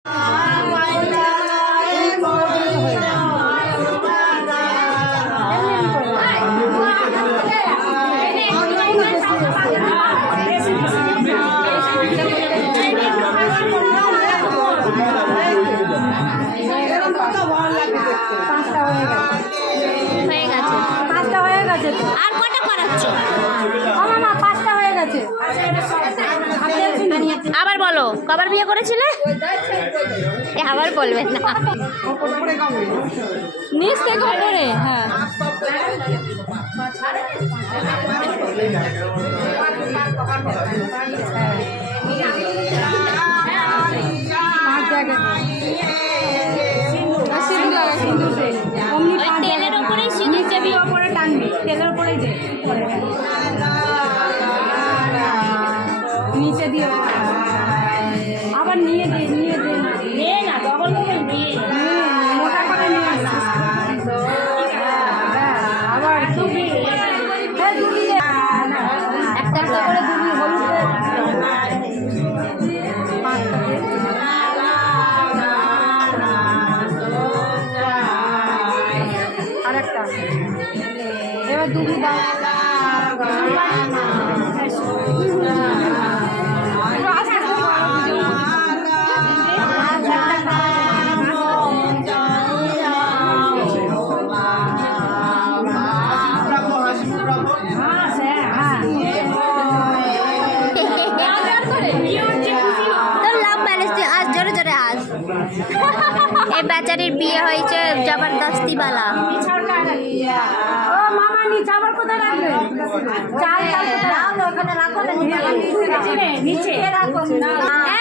আর কটা করাচ্ছ? পাঁচটা হয়ে গেছে। আবার বলো, কবার বিয়ে করেছিলে? আবার বলবেন না, নিচ থেকে ওপরে। হ্যাঁ, তেলের ওপরে সিঁদুর দেবী, ওপরে টানবি, তেলের ওপরেই দে, নিচে দিয়ে আবার নিয়ে দে না, ডবল মোটা করে নিয়ে আসিস। আবার দুবি, একটা করে দুবি, হলুদ আর একটা, এবার দুবি দাও। এই বেচারির বিয়ে হয়েছে জবরদস্তি বালা। ও মামা, নিচে আবার কোথায় রাখবে? চাল ওখানে রাখো, নিচে রাখো।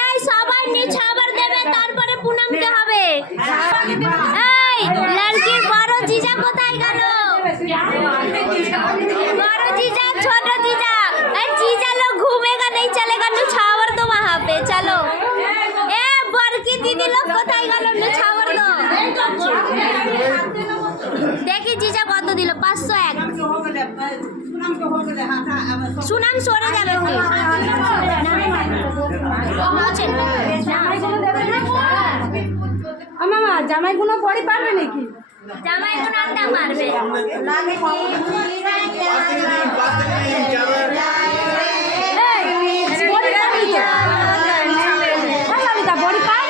এই সবাই নিচে আবার দেবে, তারপরে পুনমকে হবে। এই লড়কির বড় জিজা কোথায় গেল? बड़ो जीजा, छोटो जीजा, जीजा लोग घूमेगा नहीं चलेगा, नुछावर दो वहाँ पे। चलो ए बड़की दीदी लोग কোথায় গেল? নুছাवर दो। দেখি জিজা কত দিল? 501। সুনাম সরে যাবে কি? মামা, জামাইগুলো পরে পারবে নাকি? জামাইগুলো আড্ডা মারবে। বড়ি পাই